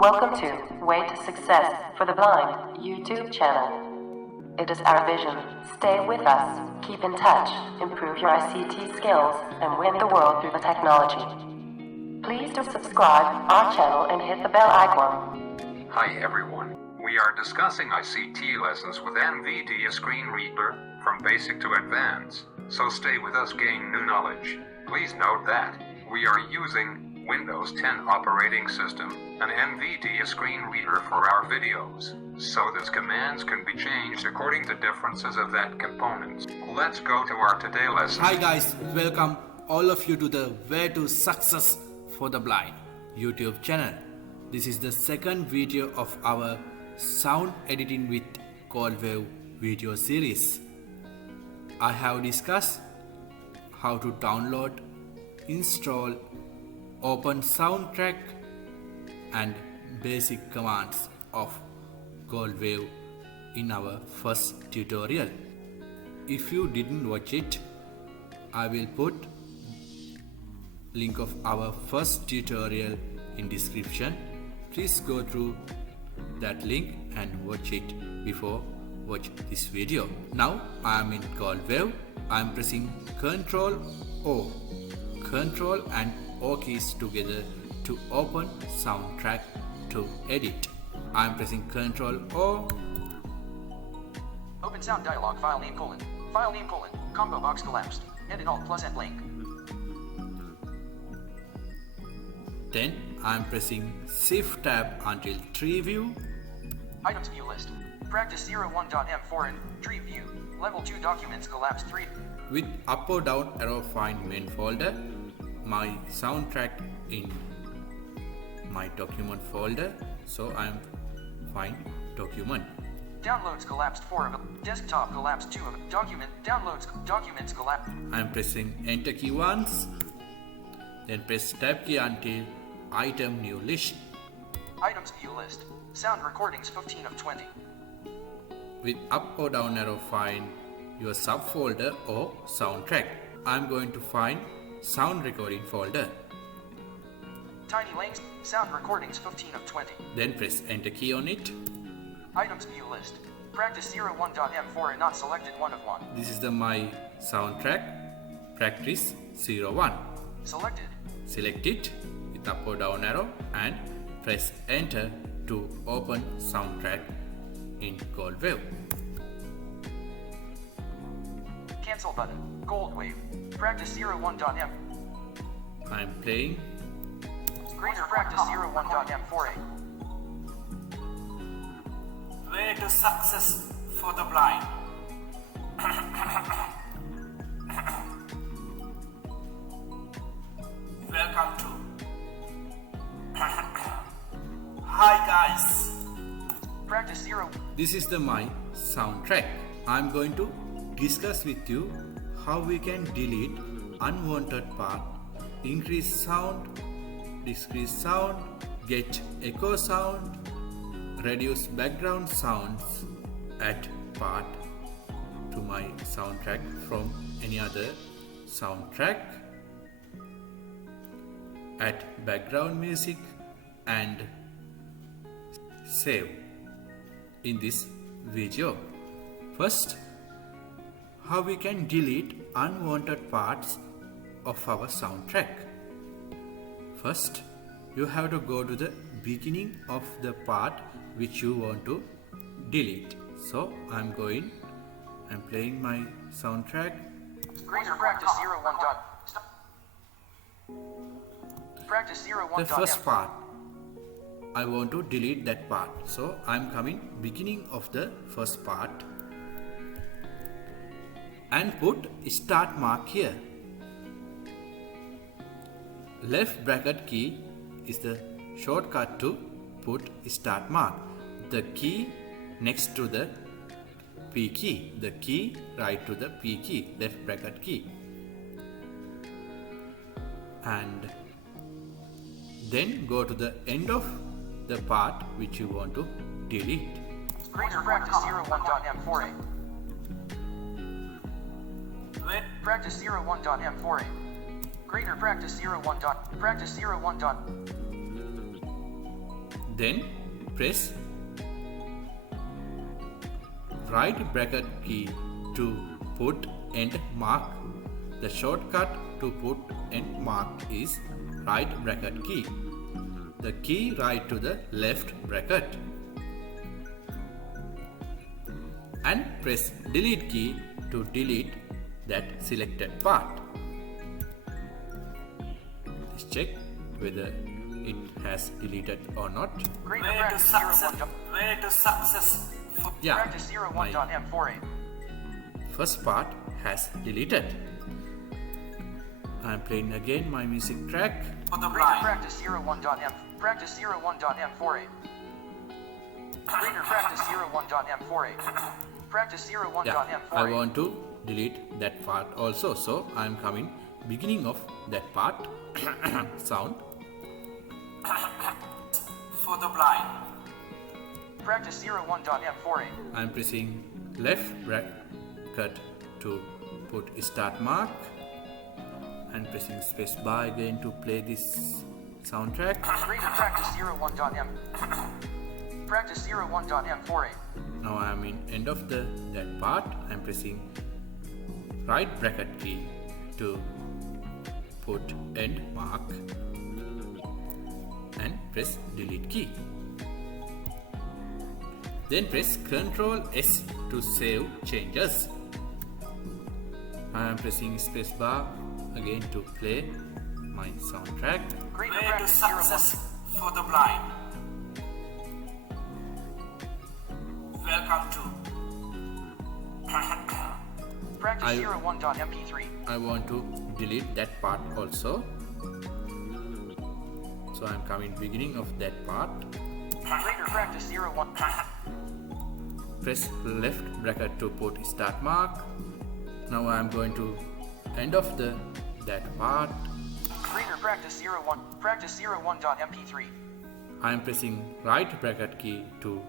Welcome to Way to Success for the Blind YouTube channel. It is our vision. Stay with us, keep in touch, improve your ICT skills, and win the world through the technology. Please do subscribe our channel and hit the bell icon. Hi everyone. We are discussing ICT lessons with NVIDIA Screen Reader from basic to advanced. So stay with us, gain new knowledge. Please note that we are using Windows 10 operating system and NVIDIA Screen Reader for our videos, so these commands can be changed according to differences of that components. Let's go to our today lesson. Hi guys, welcome all of you to the Way to Success for the Blind YouTube channel. This is the second video of our sound editing with Goldwave video series. I have discussed how to download, install, open soundtrack and basic commands of Goldwave in our first tutorial. If you didn't watch it, I will put link of our first tutorial in description. Please go through that link and watch it before watch this video. Now I am in Goldwave. I am pressing Ctrl O. Ctrl and O keys together to open soundtrack to edit. I am pressing Ctrl O. Open sound dialog, file name colon, combo box collapsed, edit alt plus end link. Then I am pressing Shift tab until tree view. Items view list. Practice 01.m4 in tree view. Level 2 documents collapsed 3. With up or down arrow find main folder, my soundtrack in my document folder. So I am find document. Downloads collapsed 4 of it. Desktop collapsed 2 of it. Documents collapsed. I am pressing enter key once. Then press tab key until item new list. Items view list. Sound recordings 15 of 20. With up or down arrow find your subfolder or soundtrack. I am going to find sound recording folder. Tiny links. Sound recordings 15 of 20. Then press enter key on it. Items view list. Practice 01.m4 and not selected 1 of 1. This is my soundtrack. Practice 01. Selected. Select it with up or down arrow and press enter to open soundtrack in Goldwave. Cancel button. Goldwave. Practice 01.m. I am playing. Greater practice 01.m4a. Way to Success for the Blind. Welcome to Hi guys. Practice 0. This is my soundtrack. I'm going to discuss with you how we can delete unwanted part, increase sound, decrease sound, get echo sound, reduce background sounds, add part to my soundtrack from any other soundtrack, add background music and save in this video. First, how we can delete unwanted parts of our soundtrack. First, you have to go to the beginning of the part which you want to delete. So I'm playing my soundtrack. Greater practice 01. Practice 01. The first part, I want to delete that part. So I'm coming beginning of the first part and put start mark here. Left bracket key is the shortcut to put start mark. The key next to the P key. The key right to the P key, left bracket key. And then go to the end of the part which you want to delete. Greater practice 01.m4a. Practice 01.m4a. Greater practice 01. Practice 01. Then press right bracket key to put end mark. The shortcut to put end mark is right bracket key. The key right to the left bracket. And press delete key to delete that selected part. Let's check whether it has deleted or not. Greater Way to practice success. 01. Way to success. Yeah, Practice my 01.m48. first part has deleted. I am playing again my music track. For the Greater blind. practice 01.m. Practice 01.m48. Greater practice 01.m48. Practice Yeah, 01.m48. I want to delete that part also, so I am coming beginning of that part sound. For the blind. Practice 01.m48. I am pressing left bracket to put start mark and pressing space bar again to play this soundtrack. Greater practice 01.m. Practice 01.m48. Now I am in end of that part. I am pressing right bracket key to put end mark and press delete key. Then press Ctrl S to save changes. I am pressing space bar again to play my soundtrack. Greater Way to practice success. For the blind. Welcome to Practice I- 01.mp3. I want to delete that part also. So I am coming beginning of that part. Greater practice 01. Press left bracket to put start mark. Now I am going to end of that part. Greater practice 01. Practice 01.mp3. I am pressing right bracket key to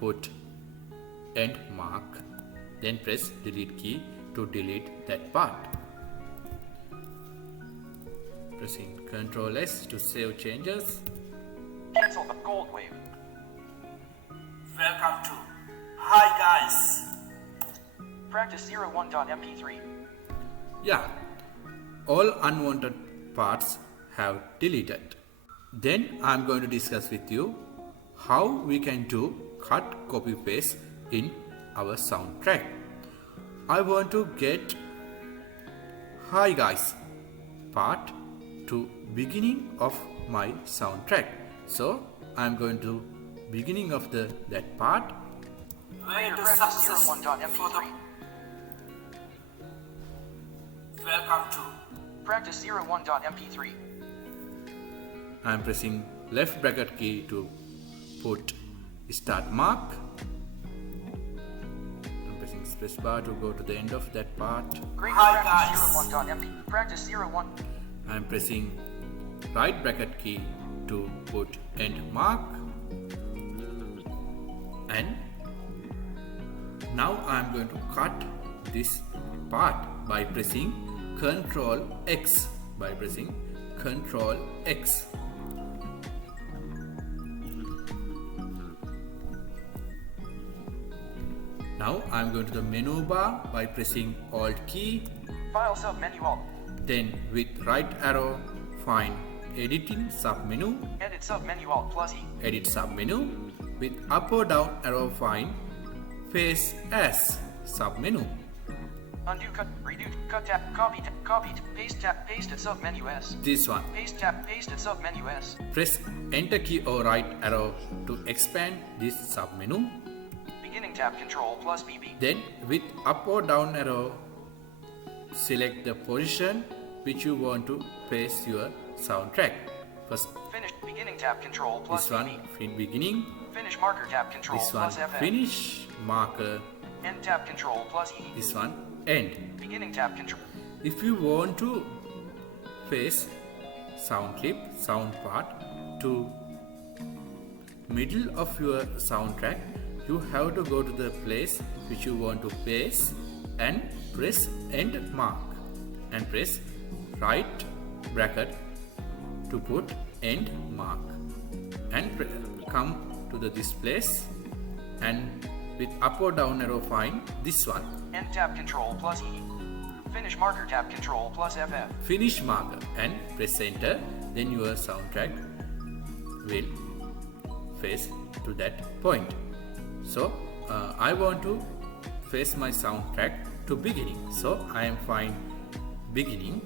put end mark. Then press delete key to delete that part. Pressing Ctrl S to save changes. Cancel the Goldwave. welcome to. Hi guys. Practice 01.mp3. Yeah, all unwanted parts have deleted. Then I am going to discuss with you how we can do cut copy paste in our soundtrack. I want to get hi guys part to beginning of my soundtrack. So I am going to beginning of that part. Way Greater to practice success. For the 01.mp3. welcome to. Practice 01.mp3. I am pressing left bracket key to put start mark. I'm pressing space bar to go to the end of that part. Greater Hi, practice guys. 01.mp. Practice 01. I am pressing right bracket key to put end mark. And now I am going to cut this part by pressing Ctrl X. By pressing Ctrl X. Now I am going to the menu bar by pressing Alt key. File submenu Alt. Then with right arrow find editing submenu. Edit submenu Alt plus E. Edit submenu. With up or down arrow find paste as submenu. Undo cut. Redo. Cut tab. Copy tab. Copy tab. Paste tab. Paste at submenu S. This one. Paste tab. Paste at submenu S. Press enter key or right arrow to expand this submenu. Beginning tab Control plus BB. Then with up or down arrow select the position which you want to paste your soundtrack. First Finish. Beginning tab Control plus this one BB. beginning, Finish marker tab Control this one plus FN. finish marker, End tab Control plus E. this one end. Beginning tab Control. If you want to paste sound clip, sound part to middle of your soundtrack, you have to go to the place which you want to paste and press end mark and press right bracket to put end mark and come to this place and with up or down arrow find this one. End tab control plus E. Finish marker tab control plus FF. Finish marker and press enter. Then your soundtrack will face to that point. So I want to face my soundtrack to beginning. So I am find beginning.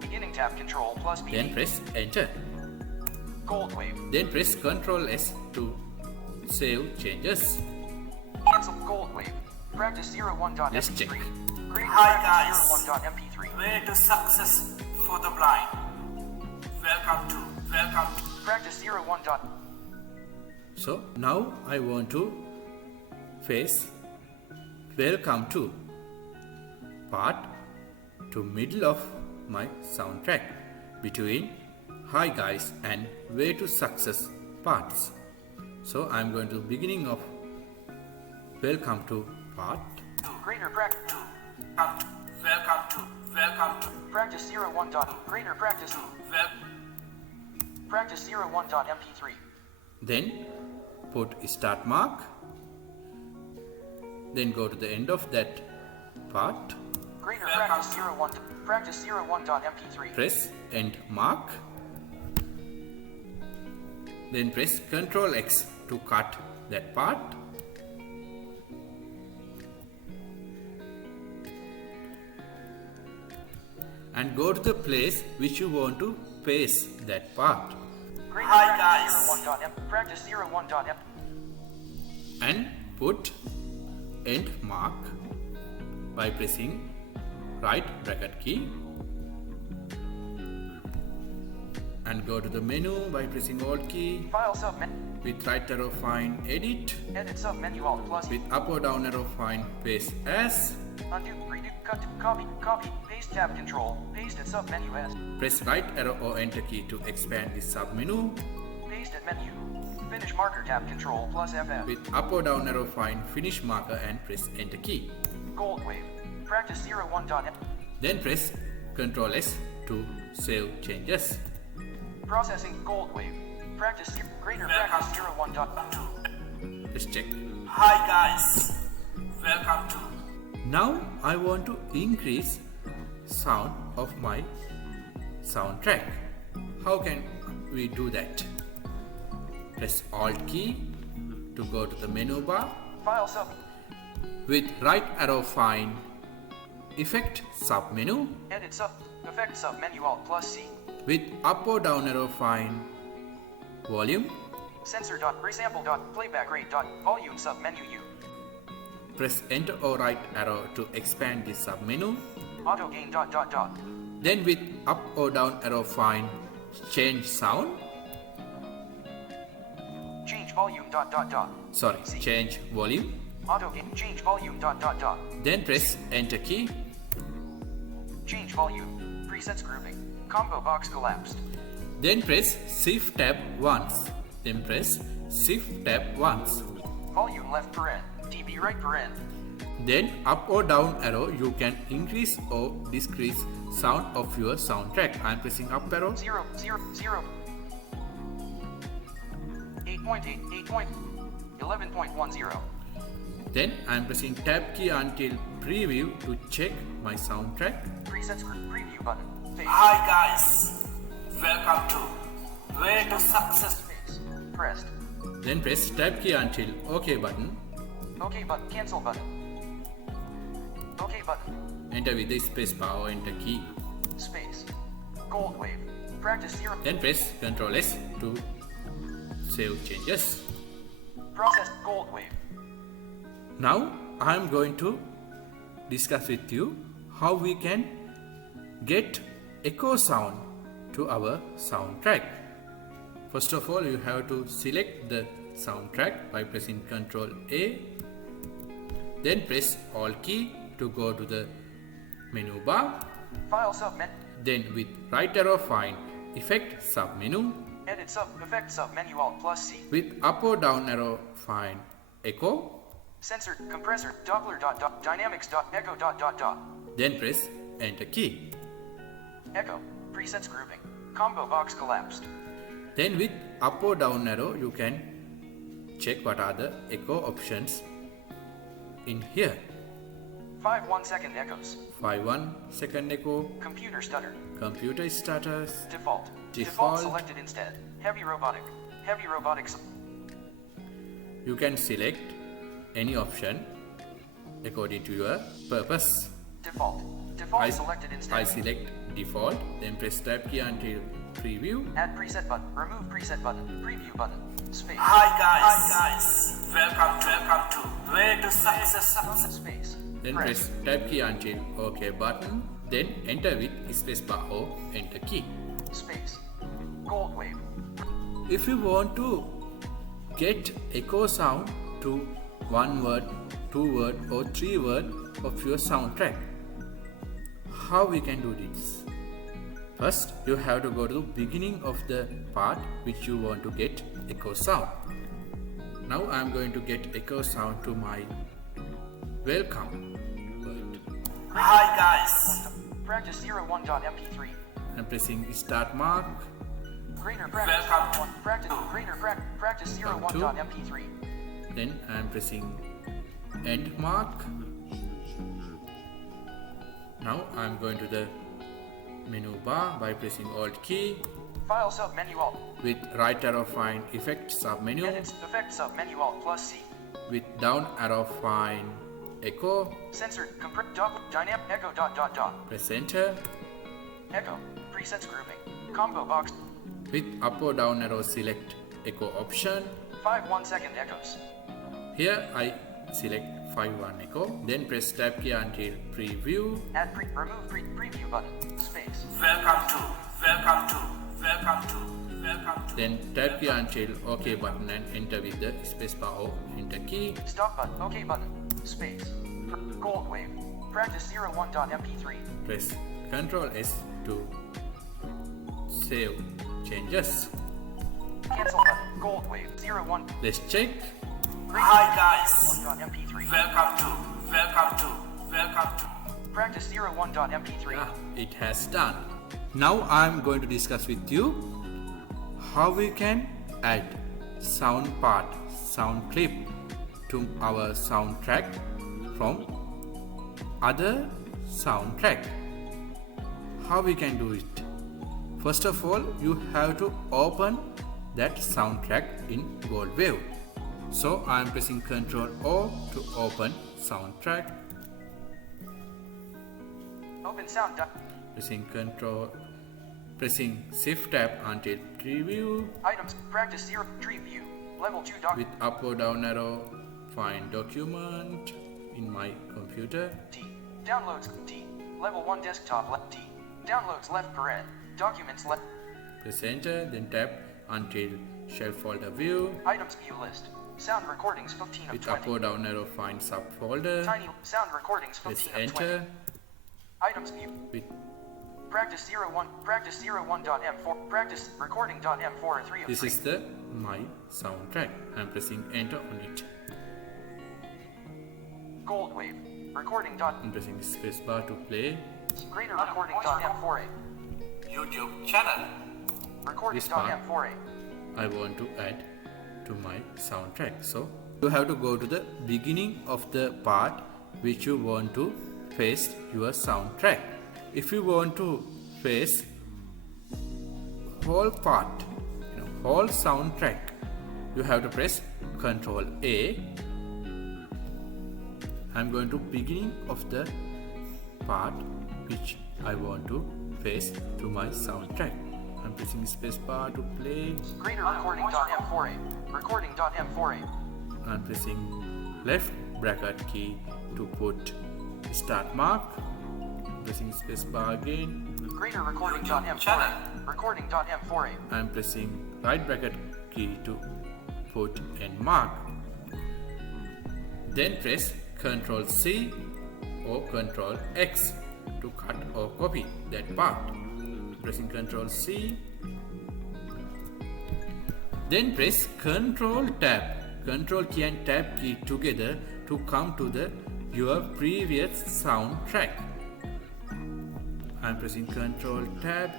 Beginning tab control plus B. Then press enter. Goldwave. Then press Ctrl S to save changes. Cancel Goldwave. Practice 01.mp3. Let's check. Great Hi practice guys. 01.mp3. Way to success for the blind. Welcome to Practice 01. So now I want to face welcome to part to middle of my soundtrack between hi guys and way to success parts. So I'm going to beginning of welcome to part. Greater practice. welcome to Practice 01. Greater practice. Practice 01.mp3. Then put start mark. Then go to the end of that part. Greater practice 01. Practice 01.mp3. Press end mark. Then press Ctrl X to cut that part. And go to the place which you want to paste that part. Greater Hi, practice guys. 01.m. Practice 01.m. And put end mark by pressing right bracket key. And go to the menu by pressing Alt key. File sub menu. With right arrow find edit. Edit sub menu Alt plus. With up or down arrow find paste as. Undo. Redo. Cut. Copy. Paste tab control. Paste at sub menu S. Press right arrow or enter key to expand the sub menu. Paste at menu. Finish marker tab control plus FF. With up or down arrow find finish marker and press enter key. Goldwave. Practice 01.m. Then press Ctrl S to save changes. Processing Goldwave. Practice greater practice 01. Let's check. Hi guys. Welcome to Now I want to increase sound of my soundtrack. How can we do that? Press Alt key to go to the menu bar. File sub. With right arrow find effect sub menu. Edit sub. Effect sub menu Alt plus C. With up or down arrow find volume. Sensor dot resample dot playback rate dot volume sub menu U. Press enter or right arrow to expand the sub menu. Auto gain dot. Then with up or down arrow find change sound. Change volume dot. Sorry, C. change volume. Auto gain. Change volume dot. Then press enter key. Change volume. Presets grouping. Combo box collapsed. Then press shift tab once. Then press shift tab once. Volume left paren. dB right paren. Then up or down arrow you can increase or decrease sound of your soundtrack. I am pressing up arrow. 0. 8.8. 11.10. Then I am pressing tab key until preview to check my soundtrack. Presets preview button. Face. Hi guys. Welcome to Way to Success. Space. Pressed. Then press tab key until OK button. OK button. Cancel button. OK button. Enter with the space bar or enter key. Space. Goldwave. Practice 0. Then press Ctrl S to save changes. Process Goldwave. Now I am going to discuss with you how we can get echo sound to our soundtrack. First of all, you have to select the soundtrack by pressing Ctrl A. Then press Alt key to go to the menu bar. File sub menu. Then with right arrow find effect sub menu. Edit sub. Effect sub menu Alt plus C. With up or down arrow find echo. Sensor. Compressor. Doppler dot. Dynamics dot. Echo dot. Then press enter key. Echo. Presets grouping. Combo box collapsed. Then with up or down arrow you can check what are the echo options in here. 5 1-second echoes. 5 1 second echo, Computer stutter. computer stutters, Default. Default. Selected instead. Heavy robotic. Heavy robotics. you can select any option according to your purpose. Default. Default selected instead. I select default, then press tab key until preview. Add preset button. Remove preset button. Preview button. Space. Hi guys. Welcome to Way to Success. Space. Then press tab key until OK button, then enter with spacebar or enter key. Space. Goldwave. If you want to get echo sound to 1 word, 2 word or 3 word of your soundtrack, how we can do this? First, you have to go to the beginning of the part which you want to get echo sound. Now I am going to get echo sound to my welcome word. Hi guys. Practice 01.mp3. I'm pressing start mark. Greater practice. Welcome to Practice. Greater practice Welcome to- 01.mp3. Then I am pressing end mark. Now I am going to the menu bar by pressing alt key. File sub menu alt. With right arrow find effect sub menu. Edit effect sub menu alt plus C. With down arrow find echo. Sensor dynamic echo dot. Press enter. Echo. Presets grouping. Combo box. With up or down arrow select echo option. 5 1-second echoes. Here I select 5 1 echo. Then press tab key until preview. Add remove preview button. Space. Welcome to Then tab key until OK button and enter with the spacebar or enter key. Stop button. OK button. Space. Goldwave. Practice 01.mp3. Press Ctrl S to save changes. Cancel button. Goldwave 01. Let's check. Hi guys. 01.mp3. Welcome to Practice 01.mp3. Ah, it has done. Now I am going to discuss with you how we can add sound part, sound clip to our soundtrack from other soundtrack. How we can do it? First of all, you have to open that soundtrack in Goldwave. So I am pressing Ctrl O to open soundtrack. Open sound. Pressing Shift tab until preview. Items. Practice 0. Tree view. Level 2 doc. With up or down arrow, find document in my computer. D. Downloads. D. Level 1 desktop. Left. D. Downloads left parent. Documents left. Press enter, then tap until shelf folder view. Items view list. Sound recordings 15 of With up 20. or down arrow, find subfolder. Tiny sound recordings Press 15 of 20. enter. Items view. With Practice 01. Practice 01.m4. Practice recording.m4 3 of this 3. is the my soundtrack. I'm pressing enter on it. Goldwave. Recording. I'm pressing spacebar to play. Greater recording.m4a. YouTube channel. Recording.m4a. I want to add to my soundtrack. So you have to go to the beginning of the part which you want to paste your soundtrack. If you want to paste whole part, whole soundtrack, you have to press Ctrl A. I'm going to beginning of the part which I want to paste to my soundtrack. I'm pressing spacebar to play. Greater recording.m4a. Recording.m4a. I'm pressing left bracket key to put start mark. Pressing spacebar again. Greater recording.m4a. Recording.m4a. I'm pressing right bracket key to put end mark. Then press Ctrl C or Ctrl X to cut or copy that part. Pressing Ctrl C. Then press Ctrl Tab. Ctrl key and Tab key together to come to your previous soundtrack. I'm pressing Ctrl Tab.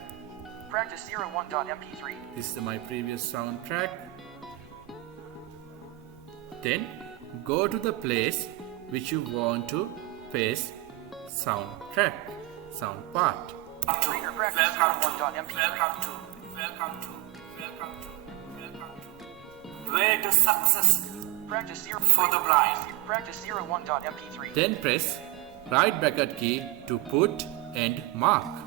Practice 01.mp3. This is my previous soundtrack. Then go to the place which you want to paste soundtrack, sound part. Reader practice 01.mp3. Welcome to Way to Success Practice 0 for the blind. Practice 01.mp3. Then press right bracket key to put and mark.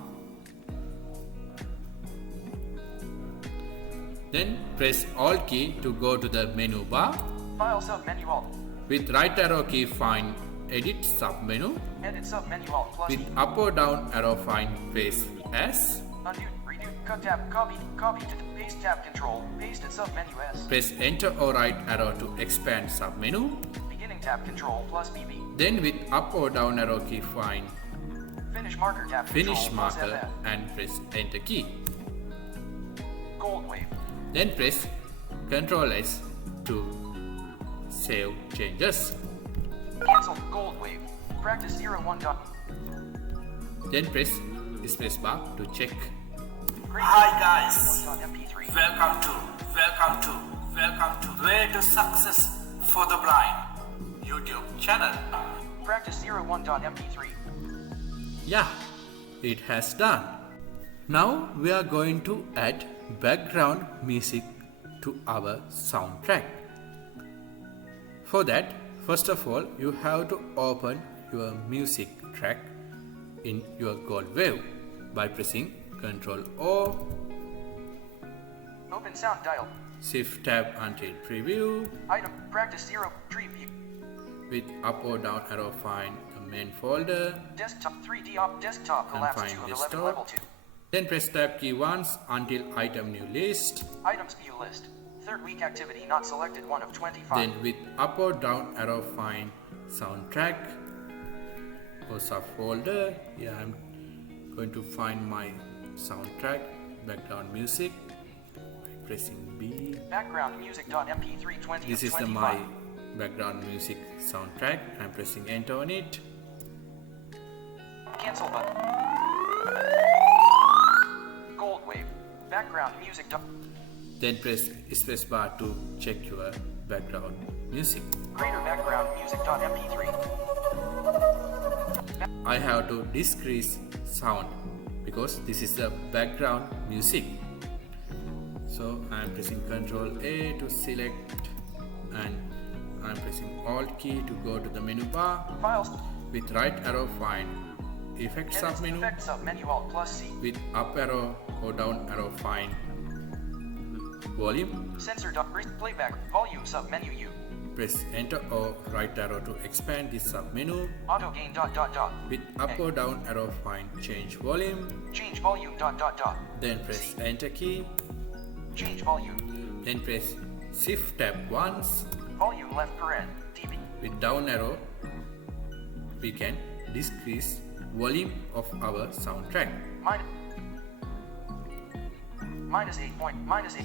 Then press Alt key to go to the menu bar. File sub menu alt. With right arrow key find Edit submenu. Edit sub menu alt plus With E. up or down arrow find Place As. Undo, redo, cut tab, copy to paste tab control, paste at sub menu S. Press Enter or right arrow to expand submenu. Beginning tab control plus BB. Then with up or down arrow key find Finish marker tab Finish control plus marker FF. and press Enter key. Goldwave. Then press Ctrl S to save changes. Cancel Goldwave. Practice 01. Then press spacebar to check. Hi guys. MP3. Welcome to Way to Success for the Blind YouTube channel. Practice 01.mp3. Yeah, it has done. Now we are going to add background music to our soundtrack. For that, first of all, you have to open your music track in your Goldwave by pressing Ctrl O, Open sound dial. Shift tab until preview. Item. Practice 0. Tree view. With up or down arrow find the main folder. Desktop 3D op. Desktop And collapse find 2 of this 11 top. level 2. Then press tab key once until item new list. Items view list. Third week activity not selected 1 of 25. Then with up or down arrow find soundtrack or subfolder. Yeah, I'm going to find my soundtrack background music by pressing B. Background music.mp3 20 This of is 25. my background music soundtrack. I'm pressing enter on it. Cancel button. Goldwave. Background music. Then press spacebar to check your background music. Greater background music.mp3. I have to decrease sound because this is the background music. So I am pressing Ctrl A to select and I am pressing Alt key to go to the menu bar. Files. With right arrow find Effect Edit submenu. effect submenu alt plus C. With up arrow or down arrow find Volume. Sensor dot playback volume submenu U. Press Enter or right arrow to expand this submenu. Auto gain dot. With up or down arrow find Change Volume. Change volume dot. Then press Enter key. Change volume. Then press Shift tab once. Volume left paren. dB. With down arrow, we can decrease volume of our soundtrack. Minus 8 point. Minus 8.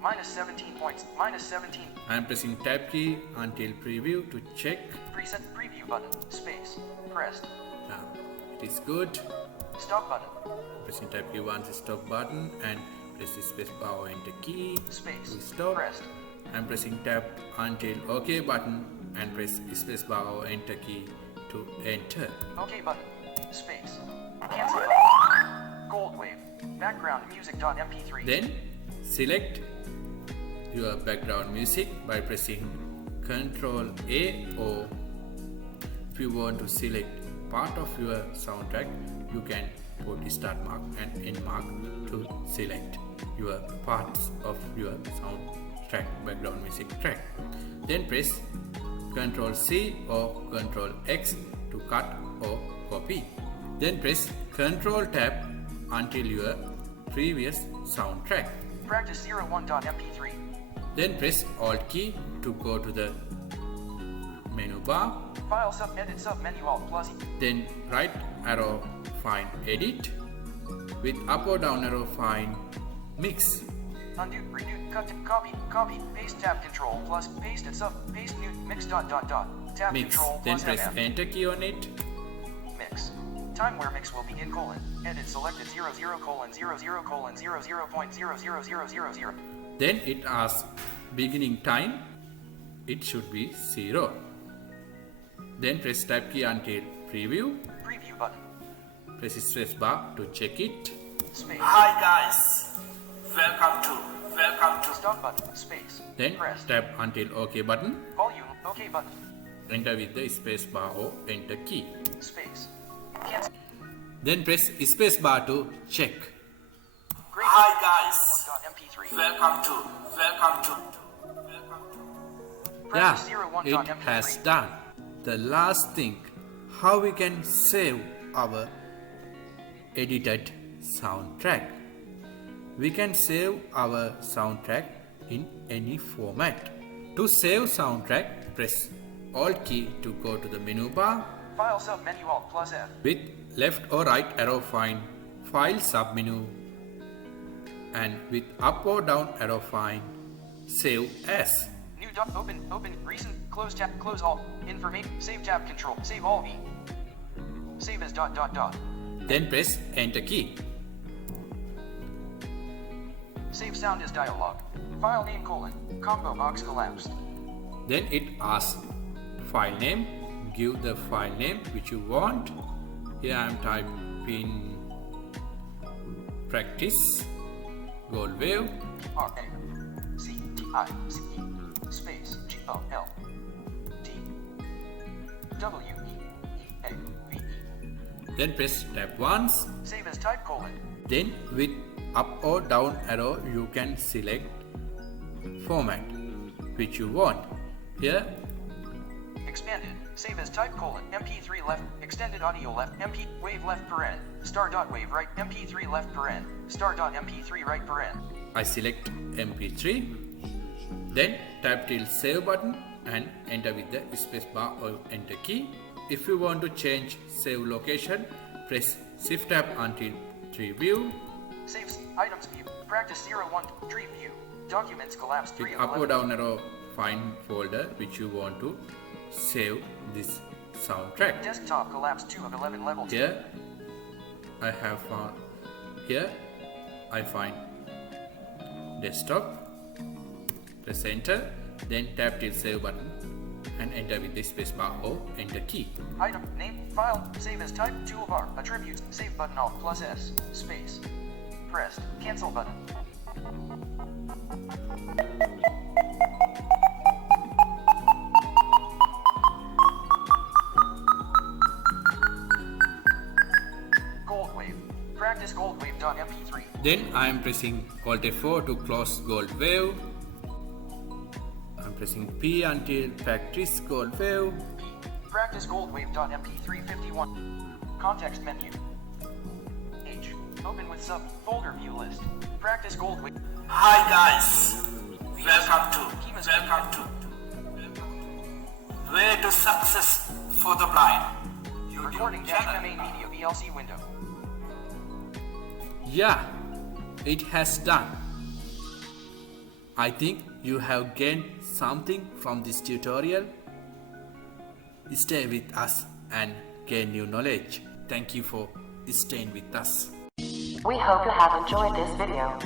Minus 17 points. Minus 17. I am pressing tab key until preview to check. Preset preview button. Space. Pressed. Now it is good. Stop button. Pressing tab key once stop button and press the space bar or enter key Space. to stop. Pressed. I am pressing tab until OK button and press space bar or enter key to enter. OK button. Space. Cancel button. Goldwave. Background music.mp3. Then select your background music by pressing Ctrl A, or if you want to select part of your soundtrack, you can put start mark and end mark to select your parts of your soundtrack background music track. Then press Ctrl C or Ctrl X to cut or copy. Then press Ctrl Tab until your previous soundtrack. Practice 01.mp3. Then press Alt key to go to the menu bar. File sub edit sub menu alt plus E. Then right arrow find Edit. With up or down arrow find Mix. Undo, redo, cut, copy, paste tab control plus paste and sub paste new mix dot. Tab Mix. control Then plus press FF. Enter key on it. Mix. Time where mix will begin : edit selected 00:00:00.00.000000. Then it asks beginning time. It should be 0. Then press tab key until preview. Preview button. Press space bar to check it. Space. Hi guys, welcome to Stop button. Space. Then Press. tap until OK button. Volume. OK button. Enter with the space bar or enter key. Space. Cancel. Then press space bar to check. Hi guys, MP3. welcome to Yeah, Practice 01. it MP3. has done. The last thing, how we can save our edited soundtrack. We can save our soundtrack in any format. To save soundtrack, press Alt key to go to the menu bar. File sub menu Alt plus F. With left or right arrow find File submenu, and with up or down arrow find Save As. New doc. Open. Recent. Close tab. Close all. Information. Save tab. Control. Save all V. Save as ... Then press Enter key. Save sound as dialog. File name : combo box collapsed. Then it asks file name. Give the file name which you want. Here I am typing practice Goldwave. RACTICE space GOLDWEAVE. Then press tab once. Save as type : Then with up or down arrow you can select format which you want. Here expanded. Save as type : MP3 left. Extended audio left. MP wave left paren. Star.wave right. MP3 left paren. Star.mp3 right paren. I select MP3. Then tap till save button and enter with the space bar or enter key. If you want to change save location, press shift tab until tree view. Saves items view. Practice 01. Tree view. Documents collapsed 3 With of up or 11. down arrow find folder which you want to save this soundtrack. Desktop collapsed 2 of 11 level 2. Here I have found, here I find desktop. Press enter, then tap till save button and enter with the space bar or enter key. Item name file save as type toolbar attributes save button Alt plus S space pressed cancel button. Goldwave. Practice Goldwave.mp3. Then I am pressing Alt F4 to close Goldwave. I'm pressing P until practice Goldwave. Practice Goldwave.mp3 51. Context menu. H. Open with sub folder view list. Practice Goldwave. Hi guys, welcome to Way to Success for the Blind Recording YouTube dash channel. MA Media VLC window. Yeah, it has done. I think you have gained something from this tutorial. Stay with us and gain new knowledge. Thank you for staying with us. We hope you have enjoyed this video.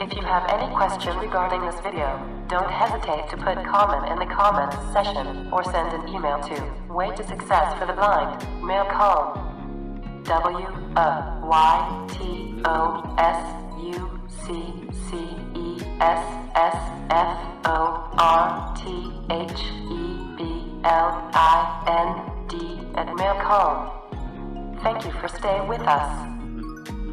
If you have any question regarding this video, don't hesitate to put comment in the comments section or send an email to Way to Success for the Blind, Mailcom, WYTOSUCCESSFORTHEBLIND @mailcom. Thank you for staying with us.